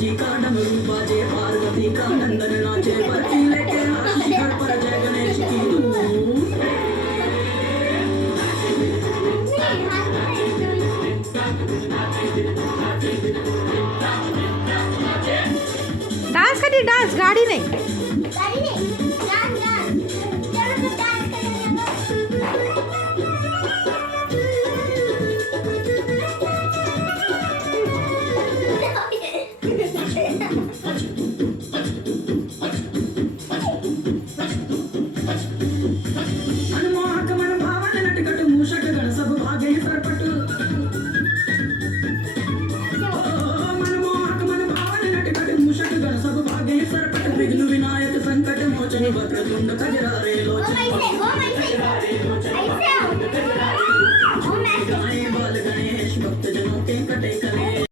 जी का डमरू बाजे पार्वती का नंदन नाचे बरती लेके हाथ शिखर पर जय गणेश की धूम। डांस करिए, डांस, गाड़ी नहीं। गाड़ी नहीं, डांस डांस चलो तो डांस मनमोहक मन भावन नटखट मूषक गण सब भागे सरपट। मनमोहक मन भावन नटखट मूषक गण सब भागे सरपट। विघ्न विनायक संकट मोचन वक्रतुंड खजरारे लोचन।